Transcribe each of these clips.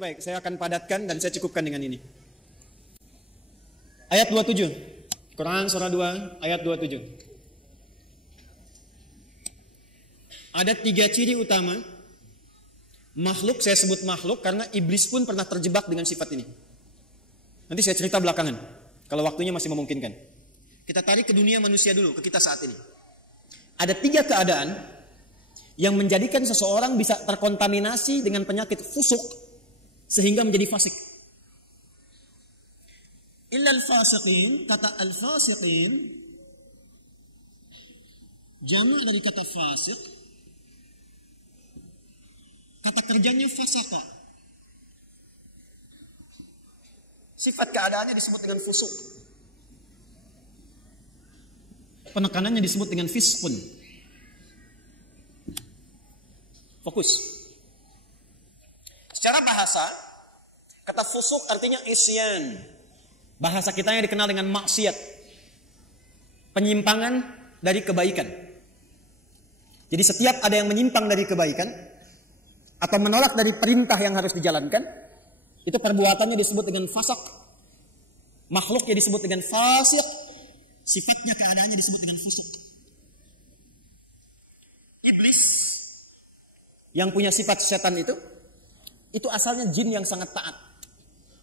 baik. Saya akan padatkan dan saya cukupkan dengan ini. Ayat 27. Quran surah 2 ayat 27. Ada 3 ciri utama makhluk, saya sebut makhluk karena iblis pun pernah terjebak dengan sifat ini. Nanti saya cerita belakangan, kalau waktunya masih memungkinkan. Kita tarik ke dunia manusia dulu, ke kita saat ini. Ada 3 keadaan yang menjadikan seseorang bisa terkontaminasi dengan penyakit fusuk sehingga menjadi fasik. Illal fasiqin, kata al-fasiqin jamak dari kata fasik, kata kerjanya fasaka. Sifat keadaannya disebut dengan fusuk. Penekanannya disebut dengan fiskun. Fokus. Secara bahasa, kata fusuk artinya isyan. Bahasa kita yang dikenal dengan maksiat. Penyimpangan dari kebaikan. Jadi setiap ada yang menyimpang dari kebaikan atau menolak dari perintah yang harus dijalankan, itu perbuatannya disebut dengan fasak. Makhluknya disebut dengan fasik. Sifatnya keadaannya disebut dengan fusuk. Iblis yang punya sifat setan itu asalnya jin yang sangat taat.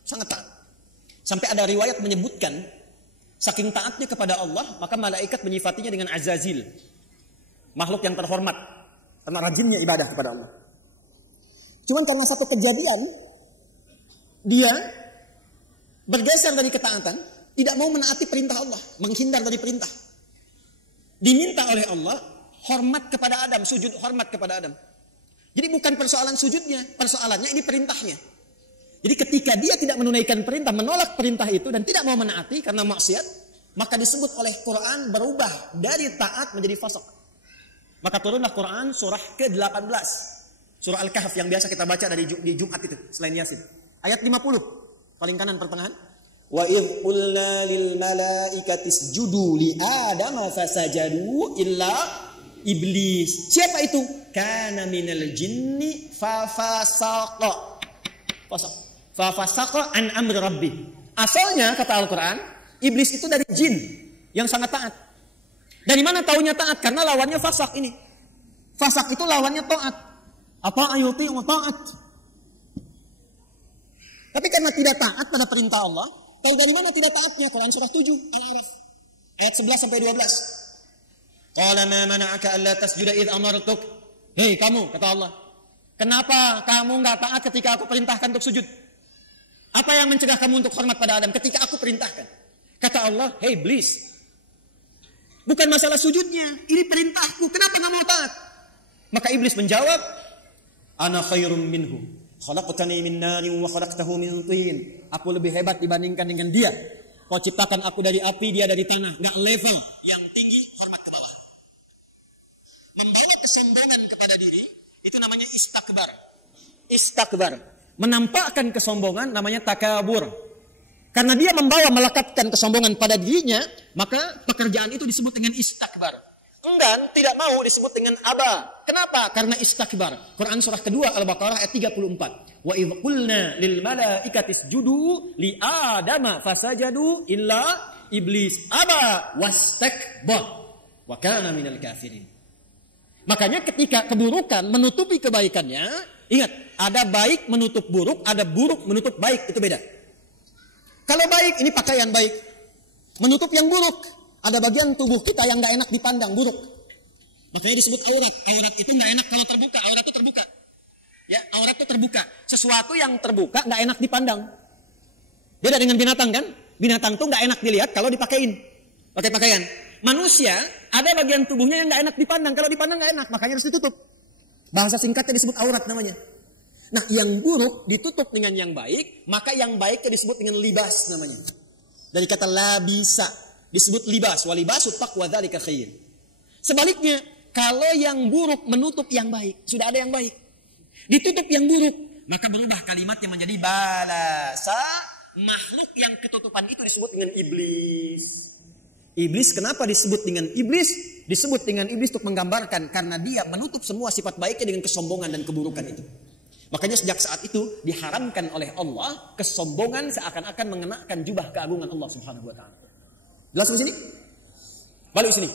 Sangat taat. Sampai ada riwayat menyebutkan saking taatnya kepada Allah, maka malaikat menyifatinya dengan Azazil. Makhluk yang terhormat karena rajinnya ibadah kepada Allah. Cuman karena satu kejadian, dia bergeser dari ketaatan, tidak mau menaati perintah Allah, menghindar dari perintah. Diminta oleh Allah hormat kepada Adam, sujud hormat kepada Adam. Jadi bukan persoalan sujudnya, persoalannya ini perintahnya. Jadi ketika dia tidak menunaikan perintah, menolak perintah itu dan tidak mau menaati karena maksiat, maka disebut oleh Quran berubah dari taat menjadi fasik. Maka turunlah Quran surah ke-18. Surah Al-Kahf yang biasa kita baca di Jumat itu, selain Yasin. Ayat 50, paling kanan pertengahan. Wa idh qulna lil malaikati isjudu li Adama fasajadu illa iblis. Siapa itu? Kana minal jinni fafasaqa. Fafasaqa an amri rabbi. Asalnya kata Al-Quran, iblis itu dari jin yang sangat taat. Dari mana taunya taat? Karena lawannya fasak ini. Fasak itu lawannya taat. Apa ayuti wa taat. Tapi karena tidak taat pada perintah Allah, tahu dari mana tidak taatnya? Quran surah 7 Al-Araf ayat 11 sampai 12. Qala ma mana'aka alla tasjuda id amartuk. Hei kamu, kata Allah, kenapa kamu enggak taat ketika aku perintahkan untuk sujud? Apa yang mencegah kamu untuk hormat pada Adam ketika aku perintahkan? Kata Allah, hei iblis, bukan masalah sujudnya, ini perintahku, kenapa kamu mau taat? Maka iblis menjawab, ana khairum minhu, khalaqtani min narin wa khalaqtahu min tin. Aku lebih hebat dibandingkan dengan dia. Kau ciptakan aku dari api, dia dari tanah. Nggak level, yang tinggi hormat ke bawah. Membawa kesombongan kepada diri itu namanya istakbar. Istakbar. Menampakkan kesombongan namanya takabur. Karena dia membawa melekatkan kesombongan pada dirinya, maka pekerjaan itu disebut dengan istakbar. Enggan, tidak mau disebut dengan aba. Kenapa? Karena istakbar. Quran surah kedua Al-Baqarah ayat 34. Wa idh qulna lil malaikati isjudu li Adama fasajadu illa iblis aba wastakbar wa kana minal kafirin. Makanya ketika keburukan menutupi kebaikannya, ingat, ada baik menutup buruk, ada buruk menutup baik, itu beda. Kalau baik, ini pakaian baik. Menutup yang buruk, ada bagian tubuh kita yang gak enak dipandang, buruk. Makanya disebut aurat. Aurat itu gak enak kalau terbuka, aurat itu terbuka. Ya, aurat itu terbuka. Sesuatu yang terbuka gak enak dipandang. Beda dengan binatang kan? Binatang tuh gak enak dilihat kalau dipakein. Pakai pakaian. Manusia, ada bagian tubuhnya yang gak enak dipandang. Kalau dipandang gak enak, makanya harus ditutup. Bahasa singkatnya disebut aurat namanya. Nah, yang buruk ditutup dengan yang baik, maka yang baiknya disebut dengan libas namanya. Dari kata labisa, disebut libas. Walibasut taqwa dzalika khair. Sebaliknya, kalau yang buruk menutup yang baik, sudah ada yang baik, ditutup yang buruk, maka berubah kalimatnya menjadi balasa. Makhluk yang ketutupan itu disebut dengan iblis. Iblis kenapa disebut dengan iblis? Disebut dengan iblis untuk menggambarkan karena dia menutup semua sifat baiknya dengan kesombongan dan keburukan itu. Makanya sejak saat itu diharamkan oleh Allah kesombongan seakan-akan mengenakan jubah keagungan Allah Subhanahu wa taala. Jelas di sini? Balik sini.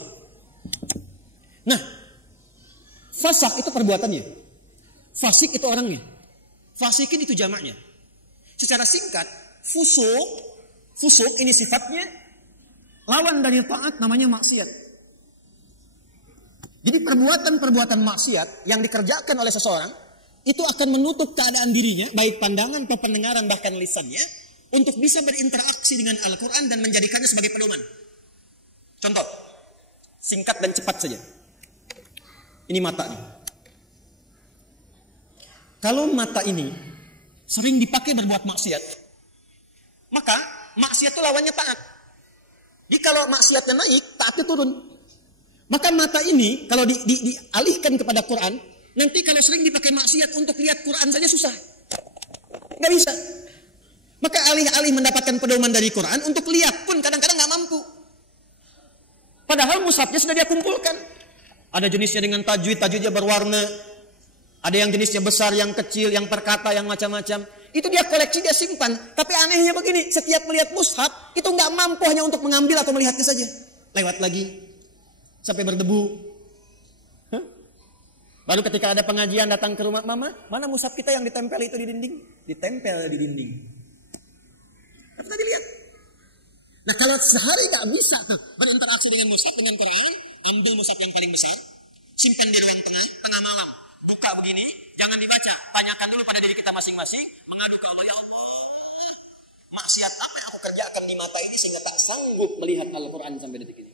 Nah, fasak itu perbuatannya. Fasik itu orangnya. Fasikin itu jamaknya. Secara singkat, fusuk ini sifatnya lawan dari taat, namanya maksiat. Jadi perbuatan-perbuatan maksiat yang dikerjakan oleh seseorang itu akan menutup keadaan dirinya, baik pandangan atau pendengaran bahkan lisannya, untuk bisa berinteraksi dengan Al-Quran dan menjadikannya sebagai pedoman. Contoh, singkat dan cepat saja. Ini mata nih. Kalau mata ini sering dipakai berbuat maksiat, maka maksiat itu lawannya taat. Jadi kalau maksiatnya naik, taatnya turun. Maka mata ini kalau dialihkan kepada Quran, nanti kalau sering dipakai maksiat untuk lihat Quran saja susah. Nggak bisa. Maka alih-alih mendapatkan pedoman dari Quran, untuk lihat pun kadang-kadang nggak mampu. Padahal mushafnya sudah dia kumpulkan. Ada jenisnya dengan tajwidnya berwarna. Ada yang jenisnya besar, yang kecil, yang perkata, yang macam-macam. Itu dia koleksi, dia simpan. Tapi anehnya begini, setiap melihat mushaf, itu nggak mampu hanya untuk mengambil atau melihatnya saja. Lewat lagi. Sampai berdebu. Baru ketika ada pengajian datang ke rumah mama, mana mushaf kita yang ditempel itu di dinding? Ditempel di dinding. Tapi tadi lihat. Nah kalau sehari tak bisa tuh berinteraksi dengan mushaf, dengan Quran, ambil mushaf yang paling besar, simpan di ruang tengah malam, buka begini, jangan dibaca, tanyakan dulu pada diri kita masing-masing, mengadu ke Allah, ya Allah, maksiat apa yang aku kerjakan di mata ini sehingga tak sanggup melihat Al-Quran sampai detik ini.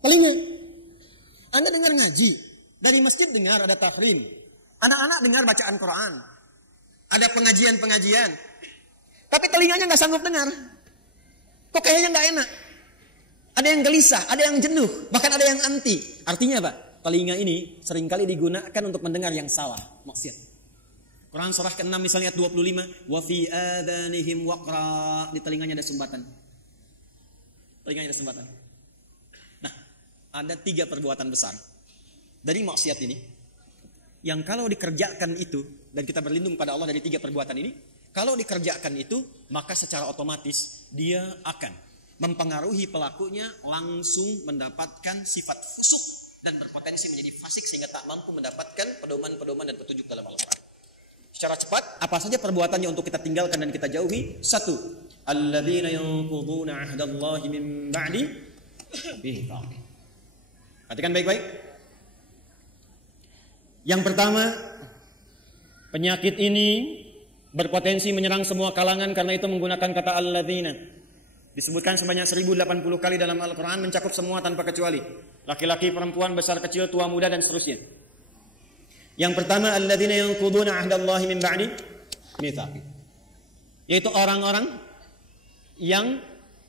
Telinga. Anda dengar ngaji. Dari masjid dengar ada tahrim. Anak-anak dengar bacaan Quran. Ada pengajian-pengajian. Tapi telinganya nggak sanggup dengar. Kok kayaknya nggak enak. Ada yang gelisah, ada yang jenuh. Bahkan ada yang anti. Artinya apa? Telinga ini seringkali digunakan untuk mendengar yang salah. Maksiat. Quran surah ke-6 misalnya ayat 25. Wa fi adhanihim waqra. Di telinganya ada sumbatan. Telinganya ada sumbatan. Ada 3 perbuatan besar dari maksiat ini yang kalau dikerjakan itu, dan kita berlindung pada Allah dari 3 perbuatan ini, kalau dikerjakan itu maka secara otomatis dia akan mempengaruhi pelakunya langsung mendapatkan sifat fusuk dan berpotensi menjadi fasik sehingga tak mampu mendapatkan pedoman-pedoman dan petunjuk dalam Al-Quran. Secara cepat, apa saja perbuatannya untuk kita tinggalkan dan kita jauhi? 1. Alladzina yanquduna ahdallahi min ba'di mitsaqih. Perhatikan baik-baik. Yang pertama, penyakit ini berpotensi menyerang semua kalangan karena itu menggunakan kata alladzina. Disebutkan sebanyak 1080 kali dalam Al-Quran, mencakup semua tanpa kecuali. Laki-laki, perempuan, besar, kecil, tua, muda, dan seterusnya. Yang pertama, alladzina yanquduna ahdallahi min ba'di mitsaqih. Yaitu orang-orang yang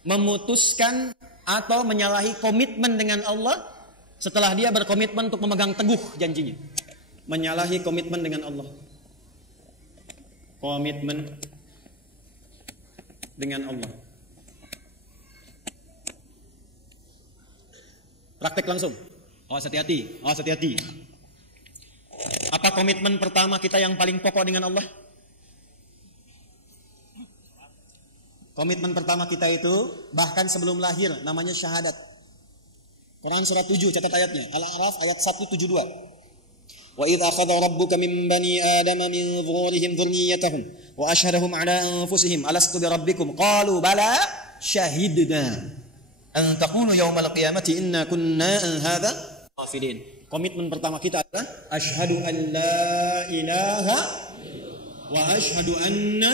memutuskan atau menyalahi komitmen dengan Allah setelah dia berkomitmen untuk memegang teguh janjinya. Menyalahi komitmen dengan Allah. Komitmen dengan Allah. Praktek langsung. Awas hati-hati. Awas hati-hati. Apa komitmen pertama kita yang paling pokok dengan Allah? Komitmen pertama kita itu bahkan sebelum lahir namanya syahadat. Quran surah 7 catat ayatnya. Al-A'raf ayat 172. Wa idh akhadha rabbuka min bani adama min dhuhurihim dhurriyyatahum wa ashhadahum ala anfusihim alastu bi rabbikum qalu bala syahidna an taqulu yawmal qiyamati inna kunna an hadha ghafilin. Komitmen pertama kita adalah asyhadu an la ilaha wa asyhadu anna.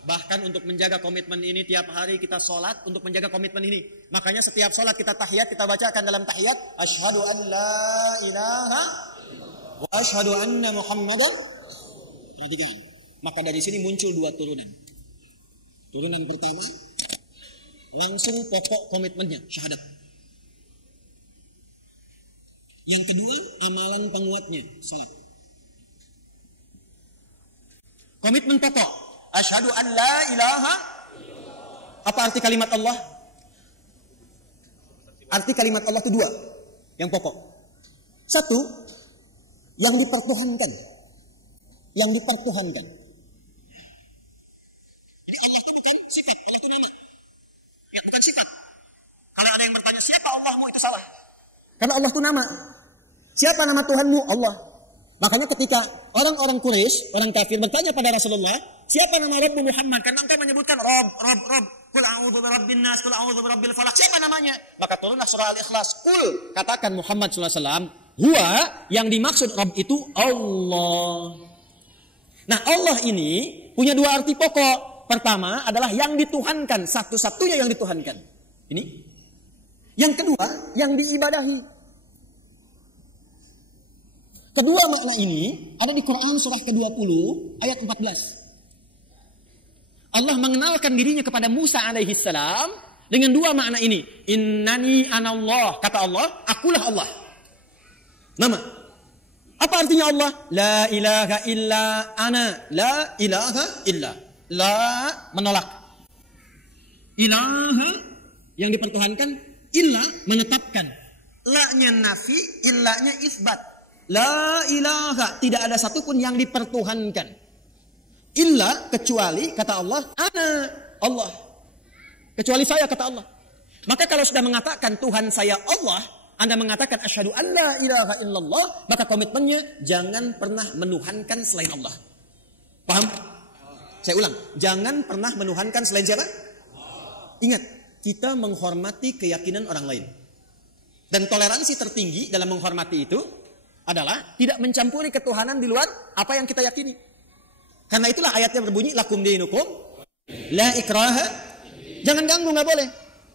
Bahkan untuk menjaga komitmen ini tiap hari kita sholat untuk menjaga komitmen ini. Makanya setiap sholat kita tahiyat, kita bacakan dalam tahiyat asyhadu an la ilaha wa asyhadu anna Muhammadan. Perhatikan. Maka dari sini muncul 2 turunan. Turunan pertama langsung pokok komitmennya syahadat. Yang kedua amalan penguatnya sholat. Komitmen pokok asyhadu an la ilaha. Apa arti kalimat Allah? Arti kalimat Allah itu 2 yang pokok. 1, Yang dipertuhankan. Yang dipertuhankan. Jadi Allah itu bukan sifat, Allah itu nama. Ya, bukan sifat. Kalau ada yang bertanya siapa Allahmu, itu salah. Karena Allah itu nama. Siapa nama Tuhanmu? Allah. Makanya ketika orang-orang Quraisy, orang kafir bertanya pada Rasulullah, siapa nama Rabbu Muhammad? Karena engkau menyebutkan Rabb. Qul a'udzu birabbin nas, qul a'udzu birabbil falaq. Siapa namanya? Maka turunlah surah Al-Ikhlas. Qul, katakan Muhammad sallallahu alaihi wasallam, huwa, yang dimaksud Rabb itu Allah. Nah, Allah ini punya dua arti pokok. Pertama adalah yang dituhankan, satu-satunya yang dituhankan. Ini. Yang kedua, yang diibadahi. Kedua makna ini ada di Quran surah ke-20 ayat 14. Allah mengenalkan dirinya kepada Musa alaihi salam dengan dua makna ini. Innani anallah, kata Allah, akulah Allah. Nama. Apa artinya Allah? La ilaha illa ana, la ilaha illa. La menolak. Ilaha yang dipertuhankan, illa menetapkan. La-nya nafi, illa-nya isbat. La ilaha, tidak ada satupun yang dipertuhankan. Illa, kecuali, kata Allah, ana, Allah. Kecuali saya, kata Allah. Maka kalau sudah mengatakan Tuhan saya Allah, Anda mengatakan asyhadu an la ilaha illallah, maka komitmennya jangan pernah menuhankan selain Allah. Paham? Saya ulang, jangan pernah menuhankan selain siapa? Ingat, kita menghormati keyakinan orang lain. Dan toleransi tertinggi dalam menghormati itu adalah tidak mencampuri ketuhanan di luar apa yang kita yakini. Karena itulah ayatnya berbunyi lakum dinukum la ikraha. Jangan ganggu, nggak boleh.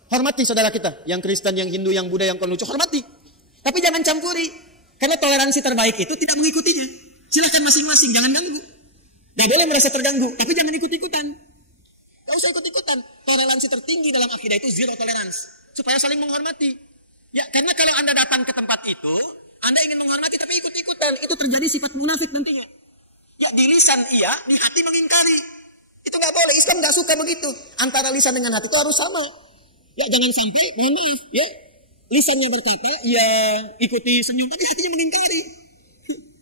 Hormati saudara kita, yang Kristen, yang Hindu, yang Buddha, yang Konghucu, hormati. Tapi jangan campuri. Karena toleransi terbaik itu tidak mengikutinya. Silahkan masing-masing, jangan ganggu. Nggak boleh merasa terganggu, tapi jangan ikut-ikutan. Nggak usah ikut-ikutan. Toleransi tertinggi dalam akidah itu zero tolerance, supaya saling menghormati. Ya, karena kalau Anda datang ke tempat itu, Anda ingin menghormati tapi ikut-ikutan, itu terjadi sifat munafik nantinya. Ya, di lisan iya, di hati mengingkari. Itu nggak boleh. Islam nggak suka begitu. Antara lisan dengan hati itu harus sama. Ya, jangan sampai, mohon maaf, ya, lisannya berkata, ya, ikuti senyum, tapi hatinya mengingkari.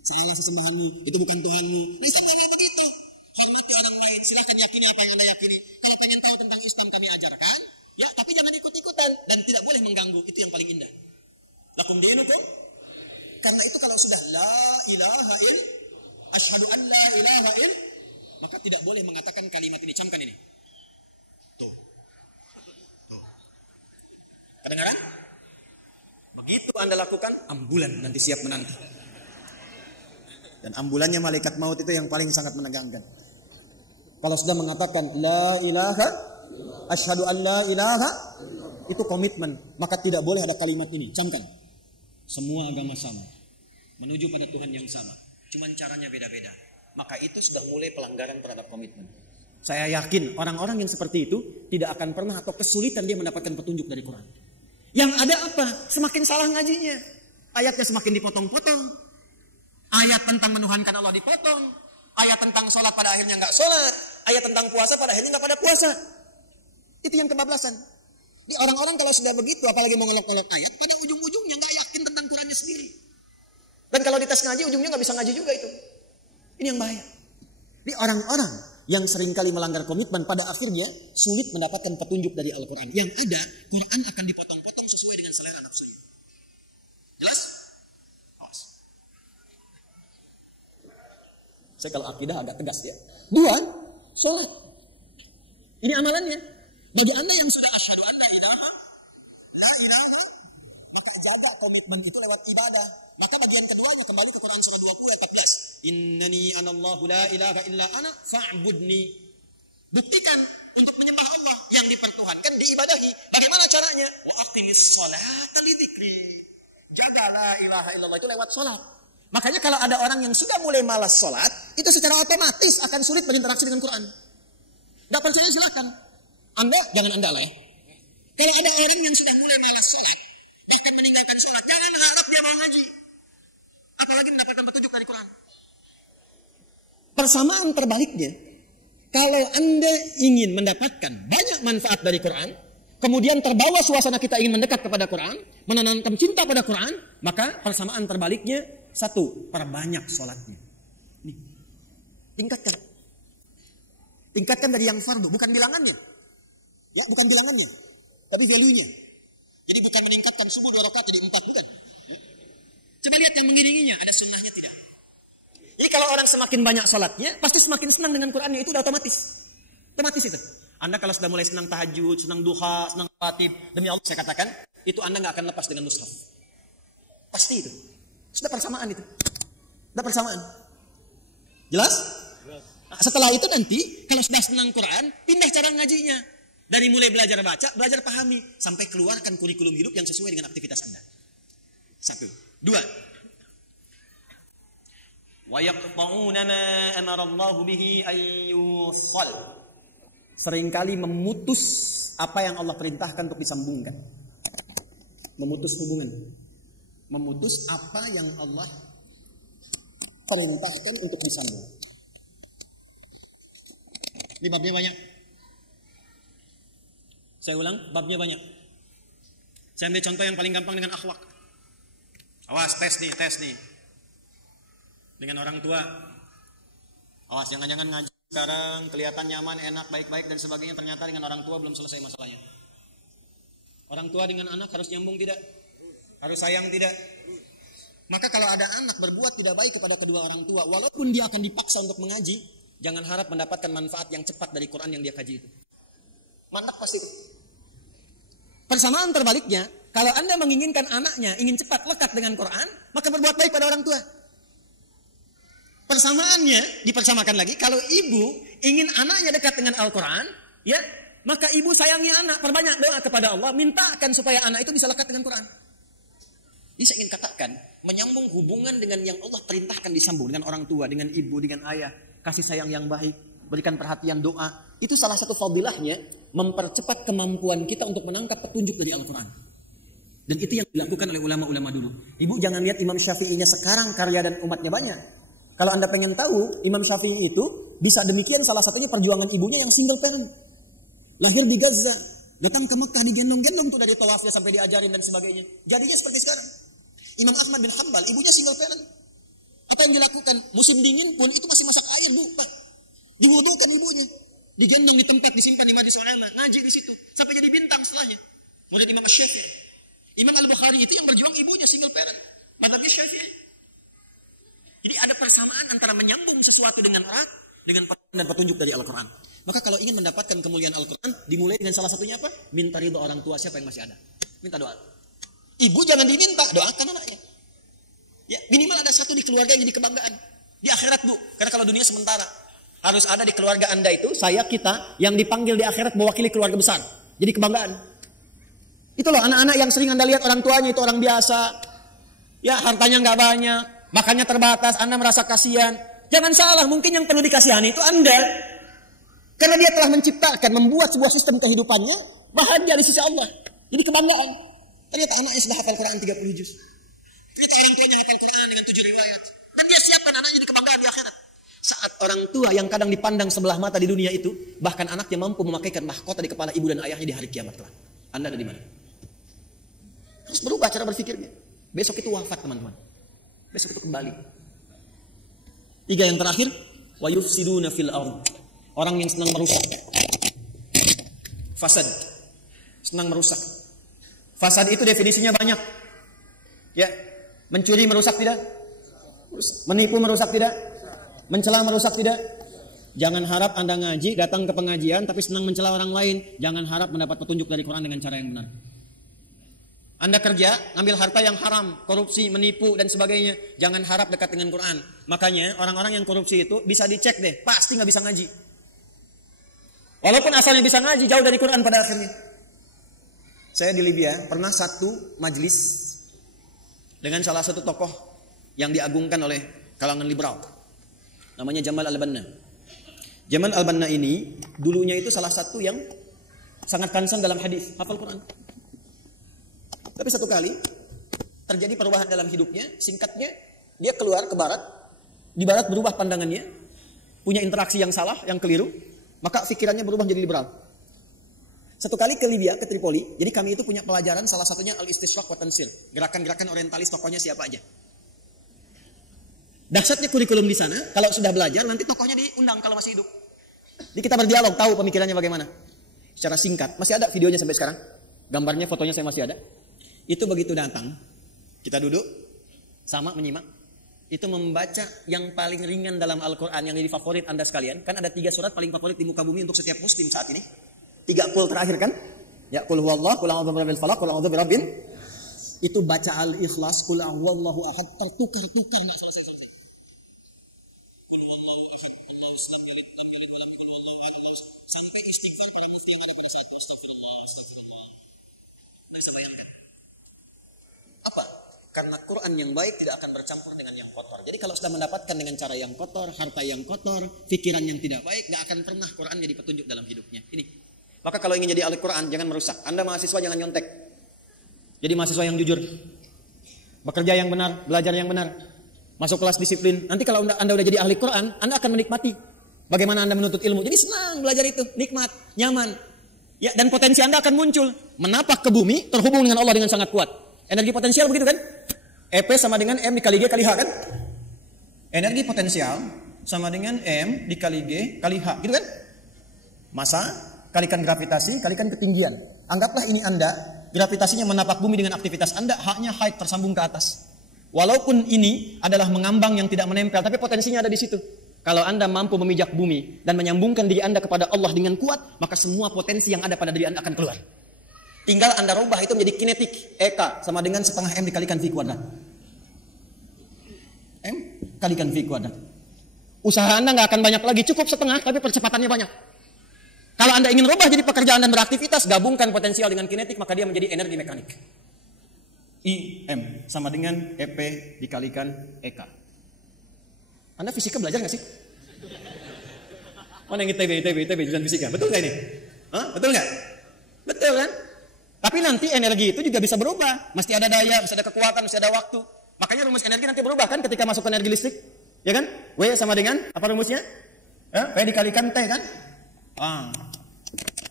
Salah sesembahanmu, itu bukan Tuhanmu. Lisannya nggak begitu. Hormati orang lain, silahkan yakini apa yang Anda yakini. Kalau pengen tahu tentang Islam kami ajarkan, ya, tapi jangan ikut-ikutan dan tidak boleh mengganggu. Itu yang paling indah. Lakum dinukum. Karena itu kalau sudah la ilaha il, asyhadu an la ilaha il, maka tidak boleh mengatakan kalimat ini. Camkan ini. Tuh. Kedengaran? Begitu Anda lakukan, ambulan nanti siap menanti. Dan ambulannya malaikat maut itu yang paling sangat menegangkan. Kalau sudah mengatakan la ilaha, asyhadu an la ilaha, itu komitmen. Maka tidak boleh ada kalimat ini. Camkan. Semua agama sama, menuju pada Tuhan yang sama. Cuman caranya beda-beda. Maka itu sudah mulai pelanggaran terhadap komitmen. Saya yakin orang-orang yang seperti itu tidak akan pernah atau kesulitan dia mendapatkan petunjuk dari Quran. Yang ada apa? Semakin salah ngajinya. Ayatnya semakin dipotong-potong. Ayat tentang menuhankan Allah dipotong. Ayat tentang sholat pada akhirnya nggak sholat. Ayat tentang puasa pada akhirnya nggak pada puasa. Itu yang kebablasan. Di orang-orang kalau sudah begitu, apalagi mau ngelok-ngelok ayat, pada ujung-ujungnya nggak yakin tentang Qurannya sendiri. Dan kalau dites ngaji, ujungnya nggak bisa ngaji juga itu. Ini yang bahaya. Di orang-orang yang seringkali melanggar komitmen, pada akhirnya sulit mendapatkan petunjuk dari Al-Quran. Yang ada, Quran akan dipotong-potong sesuai dengan selera nafsunya. Jelas? Awas. Saya kalau akidah agak tegas ya. Dua, sholat. Ini amalannya. Bagi Anda yang sering asyhadu an la ilaha, jaga komitmen itu lewat ibadah. Maka bagian kedua kembali ke Quran surah 20 ayat 14. Innani anallahu la ilaha illa ana fa'budni. Buktikan untuk menyembah Allah yang dipertuhankan, diibadahi. Bagaimana caranya? Wa aqimis sholata lidzikri. Jaga la ilaha illallah itu lewat sholat. Makanya kalau ada orang yang sudah mulai malas sholat, itu secara otomatis akan sulit berinteraksi dengan Quran. Gak percaya silakan. Anda, jangan Anda lah ya. Kalau ada orang yang sudah mulai malas sholat, bahkan meninggalkan sholat, jangan harap dia mau ngaji. Apalagi mendapatkan petunjuk dari Quran. Persamaan terbaliknya, kalau Anda ingin mendapatkan banyak manfaat dari Quran, kemudian terbawa suasana kita ingin mendekat kepada Quran, menanamkan cinta pada Quran, maka persamaan terbaliknya, satu, perbanyak sholatnya. Nih, tingkatkan. Tingkatkan dari yang fardu, bukan bilangannya. Ya, bukan bilangannya, tapi value-nya. Jadi bukan meningkatkan subuh 2 rakaat jadi 4, bukan. Coba lihat yang mengiringinya, ada sunnahnya tidak. Jadi kalau orang semakin banyak sholatnya, pasti semakin senang dengan Qurannya, itu udah otomatis. Otomatis itu. Anda kalau sudah mulai senang tahajud, senang duha, senang khatib, demi Allah saya katakan, itu Anda nggak akan lepas dengan mushaf. Pasti itu. Sudah persamaan itu. Sudah persamaan. Jelas? Setelah itu nanti, kalau sudah senang Quran, pindah cara ngajinya. Dari mulai belajar baca, belajar pahami, sampai keluarkan kurikulum hidup yang sesuai dengan aktivitas Anda. 1. 2. Wa yaqta'una ma amara Allah bihi ayyusal. Seringkali memutus apa yang Allah perintahkan untuk disambungkan. Memutus hubungan. Memutus apa yang Allah perintahkan untuk disambung. Ini babnya banyak. Saya ulang, babnya banyak. Saya ambil contoh yang paling gampang dengan akhlak. Awas, tes nih. Dengan orang tua. Awas, jangan-jangan ngaji sekarang kelihatan nyaman, enak, baik-baik dan sebagainya, ternyata dengan orang tua belum selesai masalahnya. Orang tua dengan anak harus nyambung tidak? Harus sayang tidak? Maka kalau ada anak berbuat tidak baik kepada kedua orang tua, walaupun dia akan dipaksa untuk mengaji, jangan harap mendapatkan manfaat yang cepat dari Quran yang dia kaji itu. Mantap pasti. Persamaan terbaliknya, kalau Anda menginginkan anaknya ingin cepat lekat dengan Quran, maka berbuat baik pada orang tua. Persamaannya dipersamakan lagi, kalau ibu ingin anaknya dekat dengan Al-Quran, ya, maka ibu sayangi anak, perbanyak doa kepada Allah, mintakan supaya anak itu bisa lekat dengan Quran. Ini saya ingin katakan, menyambung hubungan dengan yang Allah perintahkan disambung dengan orang tua, dengan ibu, dengan ayah, kasih sayang yang baik, berikan perhatian doa. Itu salah satu fadilahnya, mempercepat kemampuan kita untuk menangkap petunjuk dari Al-Quran. Dan itu yang dilakukan oleh ulama-ulama dulu. Ibu jangan lihat Imam Syafi'inya sekarang karya dan umatnya banyak. Kalau Anda pengen tahu, Imam Syafi'i itu bisa demikian, salah satunya perjuangan ibunya yang single parent. Lahir di Gaza, datang ke Mekah digendong-gendong tuh dari tawafnya sampai diajarin dan sebagainya. Jadinya seperti sekarang. Imam Ahmad bin Hanbal, ibunya single parent. Apa yang dilakukan? Musim dingin pun itu masih masak air, Bu. Diwudukan ibunya. Digendong di tempat, disimpan di majlis ulama, ngaji di situ sampai jadi bintang setelahnya. Murid Imam Syafi'i. Imam Al-Bukhari itu yang berjuang ibunya single parent. Mazhabnya Syafi'i. Jadi ada persamaan antara menyambung sesuatu dengan erat dengan dan petunjuk dari Al-Quran. Maka kalau ingin mendapatkan kemuliaan Al-Quran, dimulai dengan salah satunya apa? Minta ridho orang tua siapa yang masih ada. Minta doa. Ibu jangan diminta, doakan anaknya. Ya, minimal ada satu di keluarga yang jadi kebanggaan. Di akhirat, Bu. Karena kalau dunia sementara, harus ada di keluarga Anda itu, saya, kita, yang dipanggil di akhirat mewakili keluarga besar. Jadi kebanggaan. Itu loh anak-anak yang sering Anda lihat orang tuanya itu orang biasa. Ya, hartanya nggak banyak. Makannya terbatas, Anda merasa kasihan. Jangan salah, mungkin yang perlu dikasihani itu Anda. Karena dia telah menciptakan, membuat sebuah sistem kehidupannya bahagia di sisi Allah. Jadi kebanggaan. Ternyata anaknya sudah hafal Quran 30 juz. Ternyata orang tuanya hafal Quran dengan 7 riwayat. Dan dia siapkan anaknya jadi kebanggaan di akhirat. Saat orang tua yang kadang dipandang sebelah mata di dunia itu, bahkan anaknya mampu memakaikan mahkota di kepala ibu dan ayahnya di hari kiamat kelak. Anda ada di mana? Harus berubah cara berpikirnya. Besok itu wafat, teman-teman. Besok itu kembali. 3 yang terakhir, wa yufsiduna fil ardh. Orang yang senang merusak. Fasad. Senang merusak. Fasad itu definisinya banyak. Ya, mencuri merusak tidak? Merusak. Menipu merusak tidak? Mencela merusak tidak? Jangan harap Anda ngaji, datang ke pengajian tapi senang mencela orang lain. Jangan harap mendapat petunjuk dari Quran dengan cara yang benar. Anda kerja, ngambil harta yang haram, korupsi, menipu, dan sebagainya. Jangan harap dekat dengan Quran. Makanya orang-orang yang korupsi itu bisa dicek deh, pasti nggak bisa ngaji. Walaupun asalnya bisa ngaji, jauh dari Quran pada akhirnya. Saya di Libya pernah satu majlis dengan salah satu tokoh yang diagungkan oleh kalangan liberal. Namanya Jamal Al-Banna. Jamal Al-Banna ini dulunya itu salah satu yang sangat concern dalam hadis, hafal Quran. Tapi satu kali terjadi perubahan dalam hidupnya, singkatnya dia keluar ke barat, di barat berubah pandangannya, punya interaksi yang salah, yang keliru, maka pikirannya berubah menjadi liberal. Satu kali ke Libya, ke Tripoli. Jadi kami itu punya pelajaran salah satunya al-istishraq wa tansir. Gerakan-gerakan orientalis tokohnya siapa aja. Dahsyatnya kurikulum di sana, kalau sudah belajar nanti tokohnya diundang kalau masih hidup. Jadi kita berdialog, tahu pemikirannya bagaimana. Secara singkat, masih ada videonya sampai sekarang. Gambarnya, fotonya saya masih ada. Itu begitu datang, kita duduk, sama menyimak. Itu membaca yang paling ringan dalam Al-Quran, yang jadi favorit Anda sekalian. Kan ada 3 surat paling favorit di muka bumi untuk setiap muslim saat ini. 3 qul terakhir kan? Ya, qul huwallah, qul a'udzu birabbil falaq, qul a'udzu birabbin. Itu baca Al-Ikhlas, qul huwallahu ahad, tertukar-tukar. Karena Quran yang baik tidak akan bercampur dengan yang kotor. Jadi kalau sudah mendapatkan dengan cara yang kotor, harta yang kotor, pikiran yang tidak baik, gak akan pernah Quran jadi petunjuk dalam hidupnya. Ini. Maka kalau ingin jadi ahli Quran, jangan merusak. Anda mahasiswa jangan nyontek. Jadi mahasiswa yang jujur. Bekerja yang benar, belajar yang benar. Masuk kelas disiplin. Nanti kalau Anda udah jadi ahli Quran, Anda akan menikmati bagaimana Anda menuntut ilmu. Jadi senang belajar itu, nikmat, nyaman. Ya, dan potensi Anda akan muncul. Menapak ke bumi, terhubung dengan Allah dengan sangat kuat. Energi potensial begitu kan? EP sama dengan M dikali G kali H kan? Energi potensial sama dengan M dikali G kali H, gitu kan? Massa kalikan gravitasi kalikan ketinggian. Anggaplah ini Anda, gravitasinya menapak bumi dengan aktivitas Anda, H-nya height tersambung ke atas. Walaupun ini adalah mengambang yang tidak menempel, tapi potensinya ada di situ. Kalau Anda mampu memijak bumi dan menyambungkan diri Anda kepada Allah dengan kuat, maka semua potensi yang ada pada diri Anda akan keluar. Tinggal Anda rubah itu menjadi kinetik. EK sama dengan setengah M dikalikan V kuadrat. M kalikan V kuadrat. Usaha Anda nggak akan banyak lagi, cukup setengah, tapi percepatannya banyak. Kalau Anda ingin rubah jadi pekerjaan dan beraktivitas, gabungkan potensial dengan kinetik, maka dia menjadi energi mekanik. IM sama dengan EP dikalikan EK. Anda fisika belajar nggak sih? Mana yang ITB jurusan fisika? Betul nggak ini? Hah? Betul nggak? Betul kan? Tapi nanti energi itu juga bisa berubah. Mesti ada daya, mesti ada kekuatan, mesti ada waktu. Makanya rumus energi nanti berubah kan ketika masuk ke energi listrik. Ya kan? W sama dengan, apa rumusnya? P dikalikan T kan?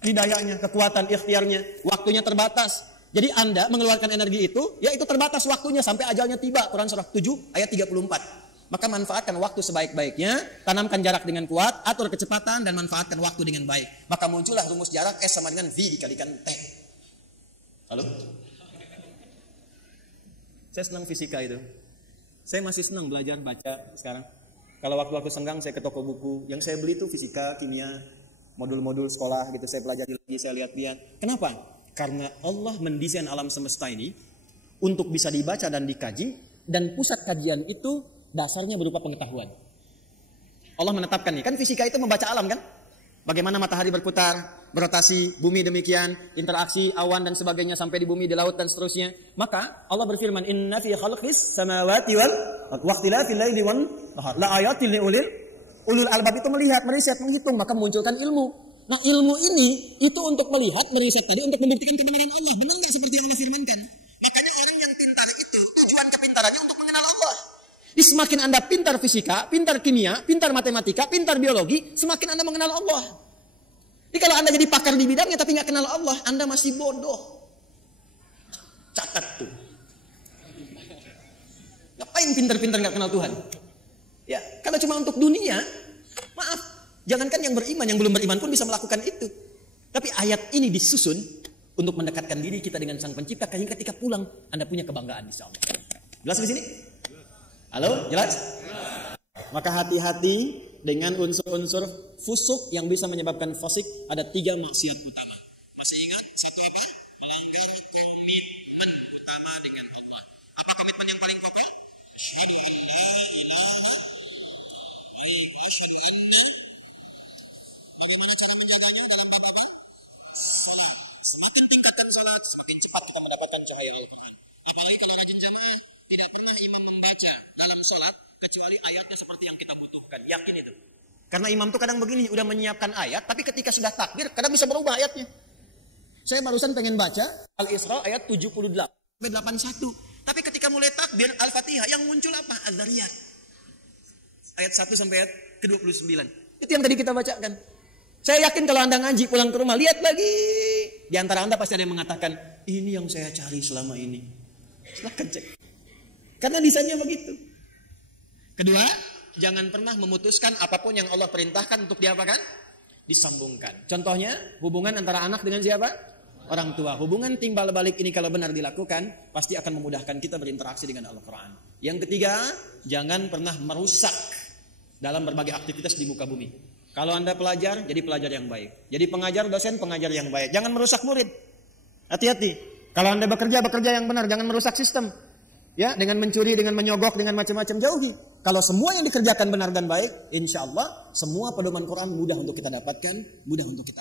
Ini dayanya, kekuatan, ikhtiarnya. Waktunya terbatas. Jadi Anda mengeluarkan energi itu, ya itu terbatas waktunya sampai ajalnya tiba. Quran surah 7 ayat 34. Maka manfaatkan waktu sebaik-baiknya. Tanamkan jarak dengan kuat, atur kecepatan, dan manfaatkan waktu dengan baik. Maka muncullah rumus jarak S sama dengan V dikalikan T. Halo? Saya senang fisika itu. Saya masih senang belajar baca sekarang. Kalau waktu-waktu senggang saya ke toko buku. Yang saya beli itu fisika, kimia, modul-modul sekolah gitu. Saya pelajari lagi, saya lihat-lihat. Kenapa? Karena Allah mendesain alam semesta ini untuk bisa dibaca dan dikaji. Dan pusat kajian itu dasarnya berupa pengetahuan. Allah menetapkan nih. Kan fisika itu membaca alam kan? Bagaimana matahari berputar, berotasi, bumi demikian, interaksi awan dan sebagainya sampai di bumi, di laut dan seterusnya. Maka Allah berfirman, "Inna fi khalqis samawati wal waqtilafil laili wan nahar la ayatil ulul albab." Itu melihat, meriset, menghitung, maka munculkan ilmu. Nah, ilmu ini itu untuk melihat, meriset tadi untuk membuktikan kebenaran Allah. Benar enggak seperti yang Allah firmankan? Makanya orang yang pintar itu tujuan kepintarannya untuk mengenal Allah. Jadi semakin Anda pintar fisika, pintar kimia, pintar matematika, pintar biologi, semakin Anda mengenal Allah. Jadi kalau Anda jadi pakar di bidangnya tapi nggak kenal Allah, Anda masih bodoh. Catat tuh. Ngapain pintar-pintar nggak kenal Tuhan? Ya, kalau cuma untuk dunia, maaf. Jangankan yang beriman, yang belum beriman pun bisa melakukan itu. Tapi ayat ini disusun untuk mendekatkan diri kita dengan Sang Pencipta, sehingga ketika pulang Anda punya kebanggaan insya Allah. Jelas di sini? Halo, jelas? Maka hati-hati dengan unsur-unsur fusuk yang bisa menyebabkan fasik. Ada 3 maksiat utama. Masih ingat? 1 apa? Melanggar komitmen utama dengan Allah. Apa komitmen yang paling pokok? Semakin tingkatkan salat, semakin cepat kita mendapatkan cahaya Al-Quran. Apalagi kalau rajin jamaah, tidak pernah imam membaca dalam sholat kecuali ayatnya seperti yang kita butuhkan. Yakin itu. Karena imam tuh kadang begini, udah menyiapkan ayat, tapi ketika sudah takbir, kadang bisa berubah ayatnya. Saya barusan pengen baca Al-Isra ayat 78 sampai 81. Tapi ketika mulai takbir Al-Fatihah, yang muncul apa? Al-Dzariyat. Ayat 1 sampai ayat ke-29. Itu yang tadi kita bacakan. Saya yakin kalau Anda ngaji pulang ke rumah, lihat lagi. Di antara Anda pasti ada yang mengatakan, ini yang saya cari selama ini. Silahkan cek. Karena desainnya begitu. Kedua, jangan pernah memutuskan apapun yang Allah perintahkan untuk diapakan? Disambungkan. Contohnya, hubungan antara anak dengan siapa? Orang tua. Hubungan timbal balik ini kalau benar dilakukan, pasti akan memudahkan kita berinteraksi dengan Al-Quran. Yang ketiga, jangan pernah merusak dalam berbagai aktivitas di muka bumi. Kalau Anda pelajar, jadi pelajar yang baik. Jadi pengajar, dosen, pengajar yang baik. Jangan merusak murid. Hati-hati. Kalau Anda bekerja yang benar. Jangan merusak sistem. Ya, dengan mencuri, dengan menyogok, dengan macam-macam, jauhi. Kalau semua yang dikerjakan benar dan baik, insya Allah semua pedoman Quran mudah untuk kita dapatkan, mudah untuk kita